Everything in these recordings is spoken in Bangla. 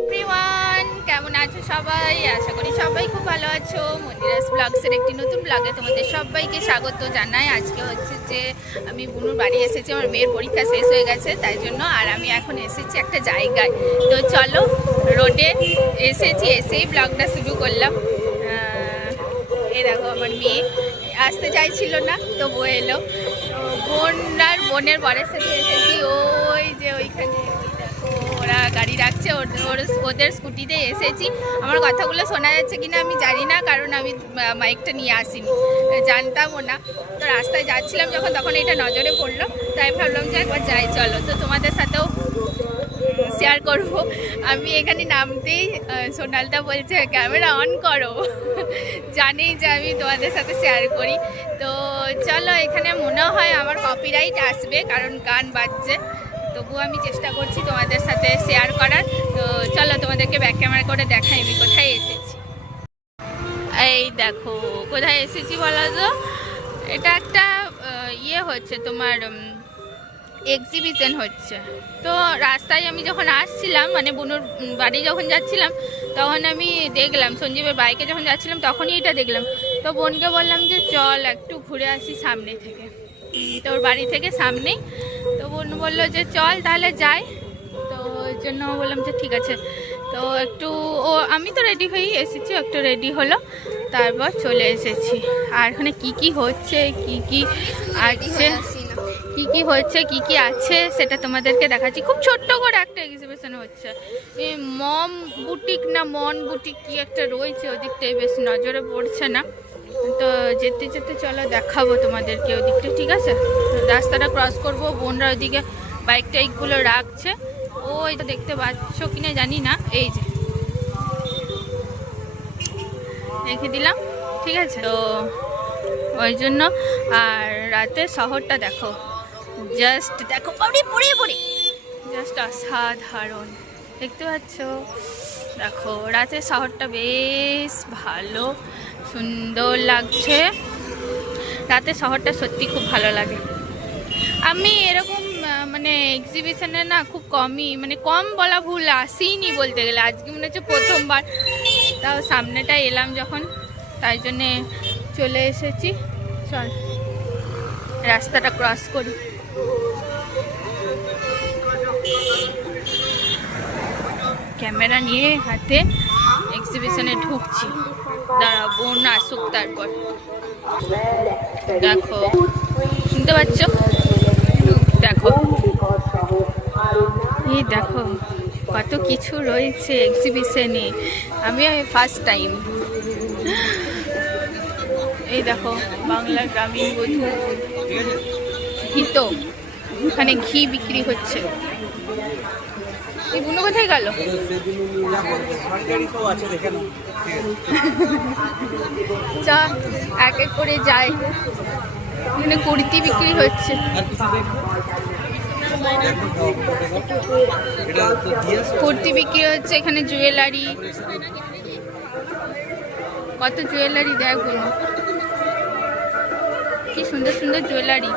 এভরিওয়ান, কেমন আছো সবাই? আশা করি সবাই খুব ভালো আছো। মন্দিরাস ব্লগসের একটি নতুন ব্লগে তোমাদের সবাইকে স্বাগত জানাই। আজকে হচ্ছে যে আমি বুনুর বাড়ি এসেছি, আমার মেয়ের পরীক্ষা শেষ হয়ে গেছে তাই জন্য। আর আমি এখন এসেছি একটা জায়গায়, তো চলো রোডে এসেছি, এসেই ব্লগটা শুরু করলাম। এই দেখো আমার মেয়ে আসতে চাইছিল না, তো বউ এলো। বোন আর বোনের বরের সাথে এসেছি, ওই যে ওইখানে ওরা গাড়ি রাখছে, ওদের স্কুটিতে এসেছি। আমার কথাগুলো শোনা যাচ্ছে কিনা আমি জানি না, কারণ আমি মাইকটা নিয়ে আসিনি, জানতামও না। তো রাস্তায় যাচ্ছিলাম যখন, তখন এটা নজরে পড়লো, তাই ভাবলাম যে একবার যাই, চলো তো তোমাদের সাথেও শেয়ার করব। আমি এখানে নামতেই সোনালদা বলছে ক্যামেরা অন করো, জানেই যে আমি তোমাদের সাথে শেয়ার করি। তো চলো, এখানে মনে হয় আমার কপিরাইট আসবে কারণ গান বাজছে, তবুও আমি চেষ্টা করছি তোমাদের সাথে শেয়ার করার। তো চলো তোমাদেরকে ব্যাক ক্যামেরা করে দেখাই আমি কোথায় এসেছি। এই দেখো কোথায় এসেছি বলো তো। এটা একটা ইয়ে হচ্ছে তোমার এক্সিবিশন হচ্ছে। তো রাস্তায় আমি যখন আসছিলাম, মানে বুনুর বাড়ি যখন যাচ্ছিলাম, তখন আমি দেখলাম, সঞ্জীবের বাইকে যখন যাচ্ছিলাম তখনই এটা দেখলাম। তো বোনকে বললাম যে চল একটু ঘুরে আসি সামনে থেকে, তোর বাড়ি থেকে সামনেই। তো বোন বললো যে চল তাহলে যাই। তো ওই জন্য বললাম যে ঠিক আছে। তো একটু আমি তো রেডি হয়েই এসেছি, একটু রেডি হলো, তারপর চলে এসেছি। আর এখানে কি কি হচ্ছে, কি কি আছে, কি কি হচ্ছে, কি কি আছে সেটা তোমাদেরকে দেখাচ্ছি। খুব ছোট্ট করে একটা এক্সিবিশন হচ্ছে, এই মম বুটিক না মন বুটিক কি একটা রয়েছে, ওদিকটাই বেশ নজরে পড়ছে না। তো যেতে যেতে চলো দেখাবো তোমাদেরকে ওদিকটা, ঠিক আছে? রাস্তাটা ক্রস করবো, বোনরা ওইদিকে বাইক টাইকগুলো রাখছে, ওই তো দেখতে পাচ্ছ কিনা জানি না, এই যে রেখে দিলাম, ঠিক আছে? তো ওই জন্য। আর রাতে শহরটা দেখো, জাস্ট দেখো, পড়ি পড়ি পড়ি, জাস্ট অসাধারণ, দেখতে পাচ্ছ? দেখো রাতের শহরটা বেশ ভালো, সুন্দর লাগছে। রাতের শহরটা সত্যি খুব ভালো লাগে। আমি এরকম মানে এক্সিবিশনে না খুব কমই, মানে কম বলা ভুল, আসিনি বলতে গেলে, আজকে মনে হচ্ছে প্রথমবার। তাও সামনেটা এলাম যখন, তাই জন্যে চলে এসেছি। চল রাস্তাটা ক্রস করি। ক্যামেরা নিয়ে হাতে এক্সিবিশনে ঢুকছি, দাঁড়া বোন আসুক তারপর। দেখো শুনতে পাচ্ছ? দেখো এই দেখো কত কিছু রয়েছে এক্সিবিশনে, আমি ফার্স্ট টাইম। এই দেখো বাংলার গ্রামীণ বধূ হিত, ওখানে ঘি বিক্রি হচ্ছে। এই বুনো কোথায় গেল? চা এক এক করে যায়। এখানে কুর্তি বিক্রি হচ্ছে, কুর্তি বিক্রি হচ্ছে, এখানে জুয়েলারি, কত জুয়েলারি দেখ বুনো, কি সুন্দর সুন্দর জুয়েলারি,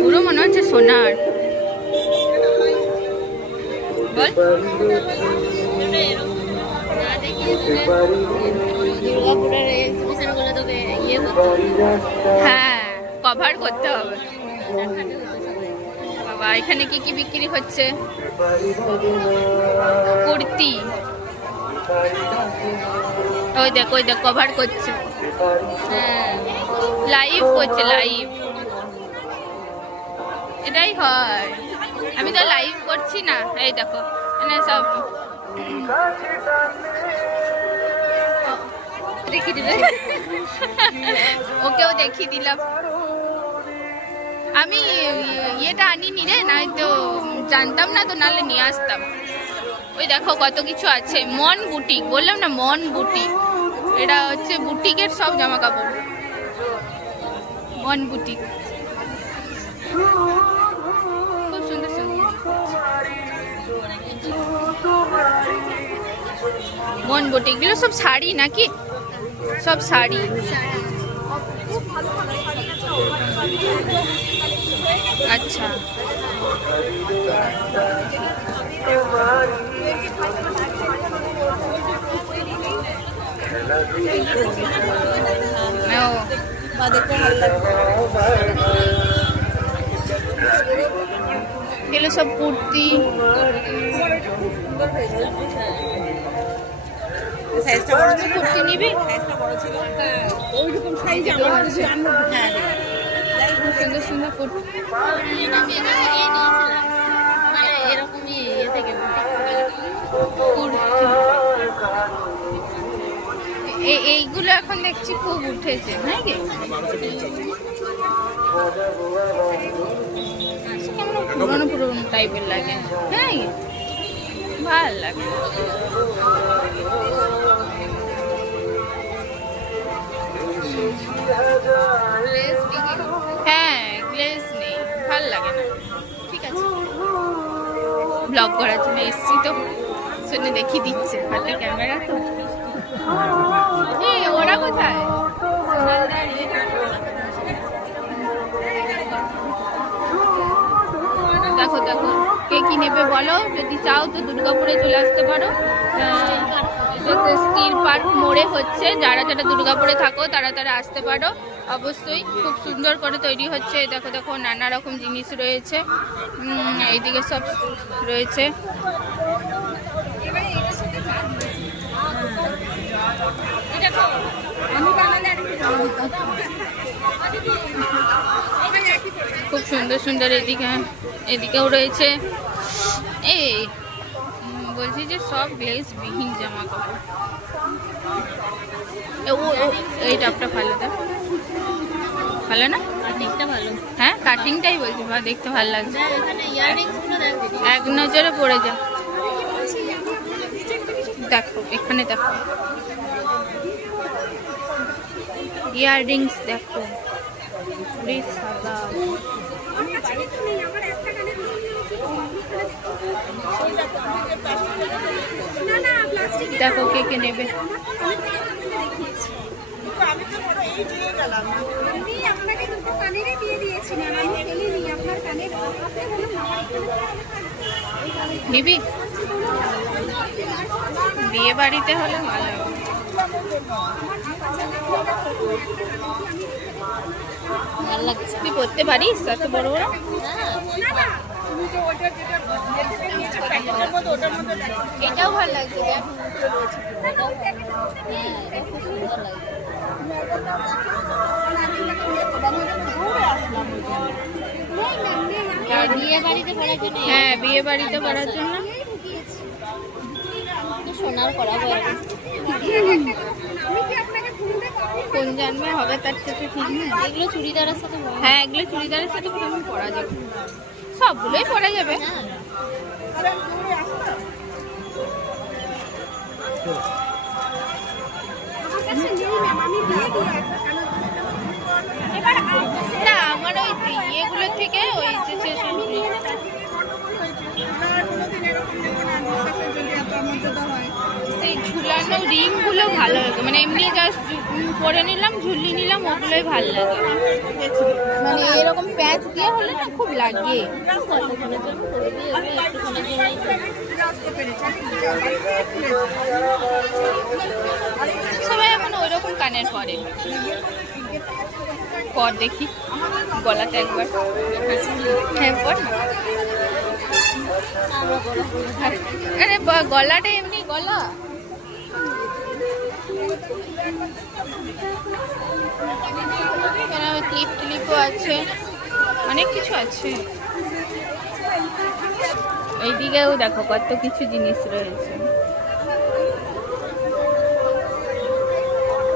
পুরো মনে হচ্ছে সোনার। বল হ্যাঁ, কভার করতে হবে বাবা। এখানে কি কি বিক্রি হচ্ছে? কুর্তি, ওই দেখ ওই দেখ কভার করছে, হ্যাঁ লাইভ করছে, লাইভ। এটাই হয়, আমি তো লাইভ করছি না। এই দেখো মানে সব দেখিয়ে দিলে, ওকেও দেখিয়ে দিলাম। আমি ইয়েটা আনিনি রে, না তো জানতাম না, তো নাহলে নিয়ে আসতাম। ওই দেখো কত কিছু আছে, মন বুটিক, বললাম না মন বুটিক, এটা হচ্ছে বুটিকের সব জামা কাপড়, মন বুটিক। খুব সুন্দর সুন্দর মন বুটিক, এগুলো সব শাড়ি নাকি? সব শাড়ি, আচ্ছা, এগুলো সব কুর্তি। কুর্তি নিবি? সুন্দর সুন্দর কুর্তি। এইগুলো এখন দেখছি খুব উঠেছে নাকি? কেমন পুরোনো পুরোনো টাইপের লাগে, হ্যাঁ ভাল লাগে। হ্যাঁ গ্লেজ নেই, ভাল লাগে না। ঠিক আছে, ব্লগ করার জন্য এসছি তো শুনে দেখিয়ে দিচ্ছে হাতে ক্যামেরা তো। ওরা কোথায়? দেখো দেখো, কে কি নেবে বলো। যদি চাও তো দুর্গাপুরে চলে আসতে পারো। স্টিল পার্ক মোড়ে হচ্ছে, যারা যারা দুর্গাপুরে থাকো তারা তারা আসতে পারো অবশ্যই। খুব সুন্দর করে তৈরি হচ্ছে। দেখো দেখো, নানা রকম জিনিস রয়েছে, এইদিকে সব রয়েছে। খুব সুন্দর সুন্দর এদিকেও রয়েছে। এই বলছি যে সব গ্লেজবিহীন জামা কাপড়। এই টপটা ভালো, দেখ ভালো না? কাটিংটা ভালো। হ্যাঁ কাটিংটাই বলছি, বা দেখতে ভালো লাগছে। এক নজরে পড়ে যা। দেখো এখানে দেখো ইয়াররিংস, দেখো সাদা। দেখো কে কে নেবে। নিবি? বিয়ে বাড়িতে হলে ভালো হবে। ভালো লাগছে। তুই পড়তে পারিস এত বড় বড়? এটাও ভালো লাগছে। হ্যাঁ বিয়ে বাড়িতে পড়ার জন্য সোনার করাবো। কোন জন্মে হবে তার সাথে ঠিক নেই। এগুলো চুড়িদারের সাথে, হ্যাঁ এগুলো চুড়িদারের সাথে কেমন পরা যাবে, সবগুলোই পরা যাবে। না আমার ওই ইয়েগুলোর থেকে ওই যে সেই ঝুলানো রিংগুলো ভালো লাগে, মানে এমনি জাস্ট পরে নিলাম ঝুলিয়ে নিলাম, ওগুলোই ভালো লাগে। মানে এরকম প্যাচ দিয়ে হলে না খুব লাগে। সবাই এখন ওইরকম কানের পরে। পর দেখি গলাটা একবার। হ্যাঁ পর না, আরে গলাটা এমনি গলা। ক্লিপ টিলিপও আছে, অনেক কিছু আছে। এইদিকেও দেখো কত কিছু জিনিস রয়েছে,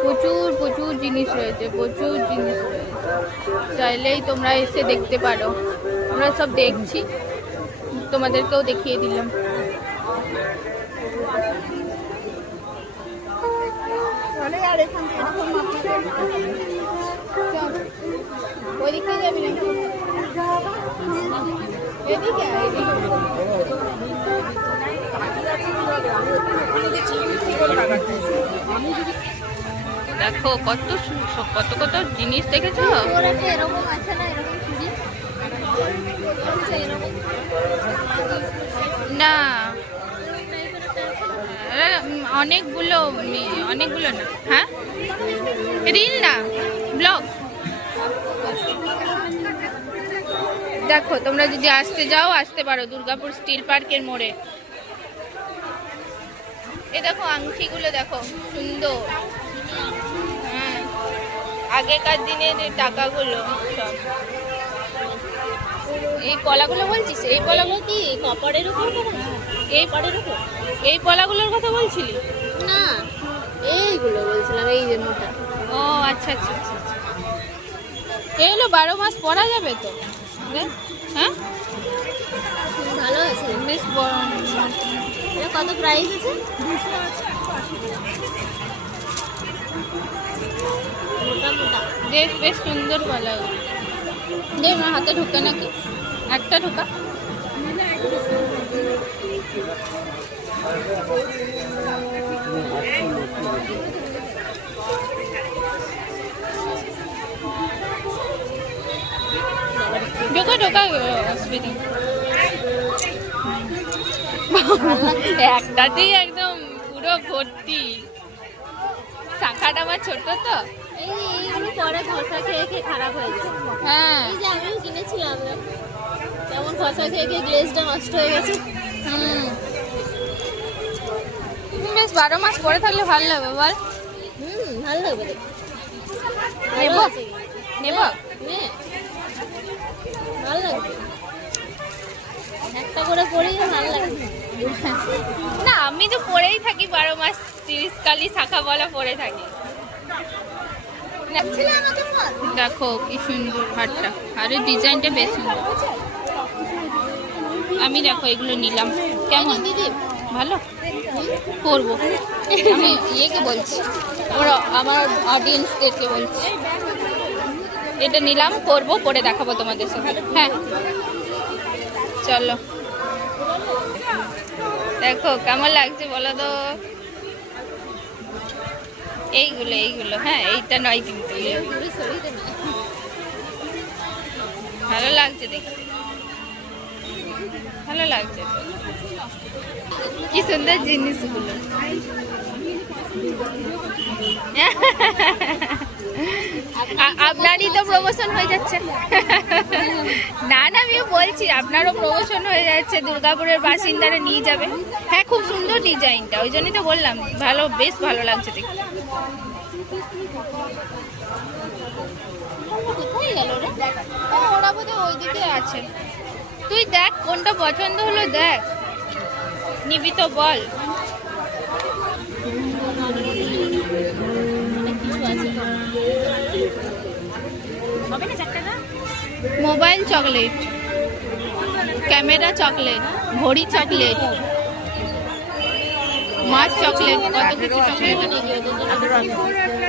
প্রচুর প্রচুর জিনিস রয়েছে, প্রচুর জিনিস রয়েছে। চাইলেই তোমরা এসে দেখতে পারো। আমরা সব দেখছি, তোমাদেরকেও দেখিয়ে দিলাম। ওই দিকে যাবি না, এদিকে দেখো কত কত কত জিনিস দেখেছো। এরকম আছে না, এরকম চুড়ি না অনেকগুলো অনেকগুলো না, হ্যাঁ রিল না ব্লগ। দেখো তোমরা যদি আসতে যাও আসতে পারো দুর্গাপুর স্টিল পার্কের মোড়ে। এই দেখো আংটিগুলো দেখো সুন্দর, হ্যাঁ আগেকার দিনের টাকাগুলো সব। এই পলাগুলো বলছিস, এই পলাগুলো কি কপারের উপর এই পরের উপর এই পলাগুলোর কথা বলছিলি? না, এইগুলো বলছিলাম, এই যে মোটা। ও আচ্ছা আচ্ছা আচ্ছা আচ্ছা। এগুলো 12 মাস পরা যাবে তো? হ্যাঁ ভালো আছে, বেশ বড়। এটা কত প্রাইস আছে? মোটা মোটা বেশ বেশ সুন্দর পলা। দেখ আমার হাতে ঢুকে নাকি, একটা ঢোকা। ঢোকা ঢোকা অসুবিধা একটাতেই একদম পুরো ভর্তি। শাখাটা আমার ছোট তো, এইগুলো পরে খসা খেয়ে খেয়ে খারাপ হয়েছে। হ্যাঁ এই যে আমিও কিনেছিলাম, তেমন খসা খেয়ে খেয়ে গ্লেজটা নষ্ট হয়ে গেছে। বেশ 12 মাস পরে থাকলে ভালো লাগবে বল। ভালো লাগবে দেখতে। নেব নেব ভালো লাগবে, একটা করে পরেই ভালো লাগে। না আমি তো পরেই থাকি 12 মাস, 30 কালি শাখা বলা পরে থাকি। দেখো কি সুন্দর হারটা, আরে ডিজাইনটা বেশ সুন্দর। আমি দেখো এগুলো নিলাম, কেমন দিদি ভালো করবো। আমি ইয়েকে বলছি, ওরা আমার অডিয়েন্সদেরকে বলছি। এটা নিলাম, করবো, পরে দেখাবো তোমাদের সাথে। হ্যাঁ চলো দেখো কেমন লাগছে বলো তো। এইগুলো এইগুলো হ্যাঁ এইটা নয় কিন্তু ভালো লাগছে দেখতে, ভালো লাগছে। কি সুন্দর জিনিসগুলো। আপনারই তো প্রমোশন হয়ে যাচ্ছে। না না আমি বলছি আপনারও প্রমোশন হয়ে যাচ্ছে, দুর্গাপুরের বাসিন্দারা নিয়ে যাবে। হ্যাঁ খুব সুন্দর ডিজাইনটা, ওই জন্যই তো বললাম ভালো, বেশ ভালো লাগছে দেখতে। কোথায় গেল রে? ওরা বোধহয় ওইদিকে আছে। তুই দেখ কোনটা পছন্দ হলো, দেখ নিবি তো বল। মোবাইল চকলেট, ক্যামেরা চকলেট, ঘড়ি চকলেট, মাছ চকলেট, কত কিছু চকলেট।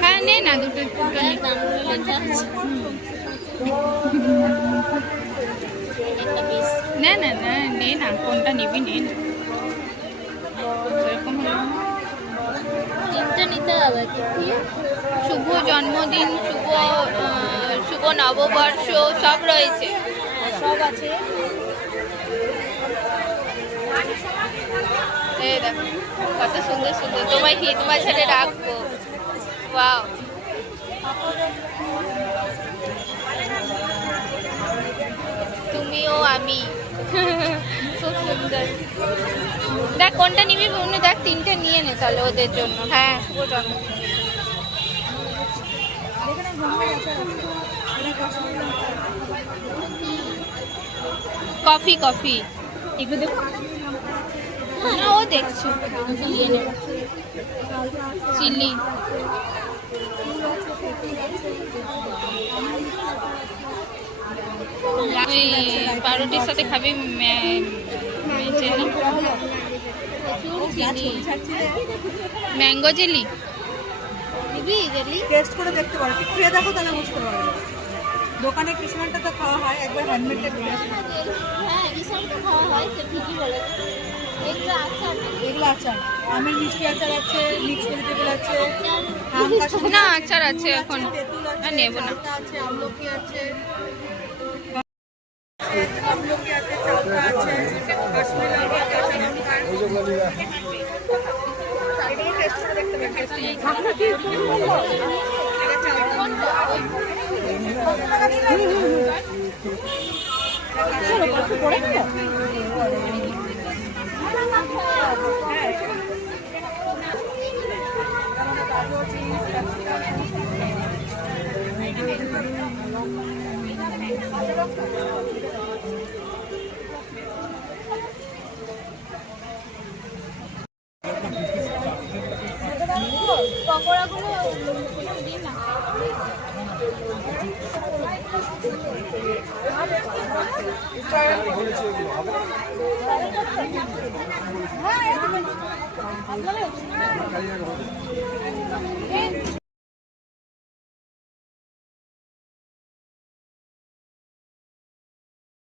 হ্যাঁ নে না দুটো না না না নে না, কোনটা নিবি নে না। সেরকম তিনটা নিতে হবে। শুভ জন্মদিন, শুভ নববর্ষ সব রয়েছে, সব আছে। এই দেখো কত সুন্দর সুন্দর। তোমায় হিট মাঝারে রাখবো, ওয়াও। তুমিও আমি, খুব সুন্দর। দেখ কোনটা নিবি বন্ধু, দেখ তিনটে নিয়ে নে তাহলে ওদের জন্য। হ্যাঁ শুভ জন্মদিন। কফি কফি না ও দেখছো চিলি। ওই পাউরুটির সাথে খাবি ম্যাঙ্গো জেলি নিবি? জেলি টেস্ট করে দেখতে পারো, খেয়ে দেখো তাহলে বুঝতে পারবে। দোকানে কৃষ্ণটা তো খাওয়া হয়, একবার হ্যান্ডমেডটা দিয়ে আসো। হ্যাঁ রিসেন্ট তো খাওয়া হয়, সে ঠিকই বলেছে। এগুলো আচার, এগুলো আচার, আমের মিষ্টি আচার আছে, মিক্স ভেজিটেবল আছে, আম কাশি না আচার আছে এখন, তেঁতুল আছে, আর নেবো না। চালতা আছে, আমলকি আছে, আমলকি আছে, চালতা আছে, কাশ্মীরি লঙ্কা, কাঁচা লঙ্কা। এগুলো টেস্ট করে দেখতে পাচ্ছি। এটা আপনারা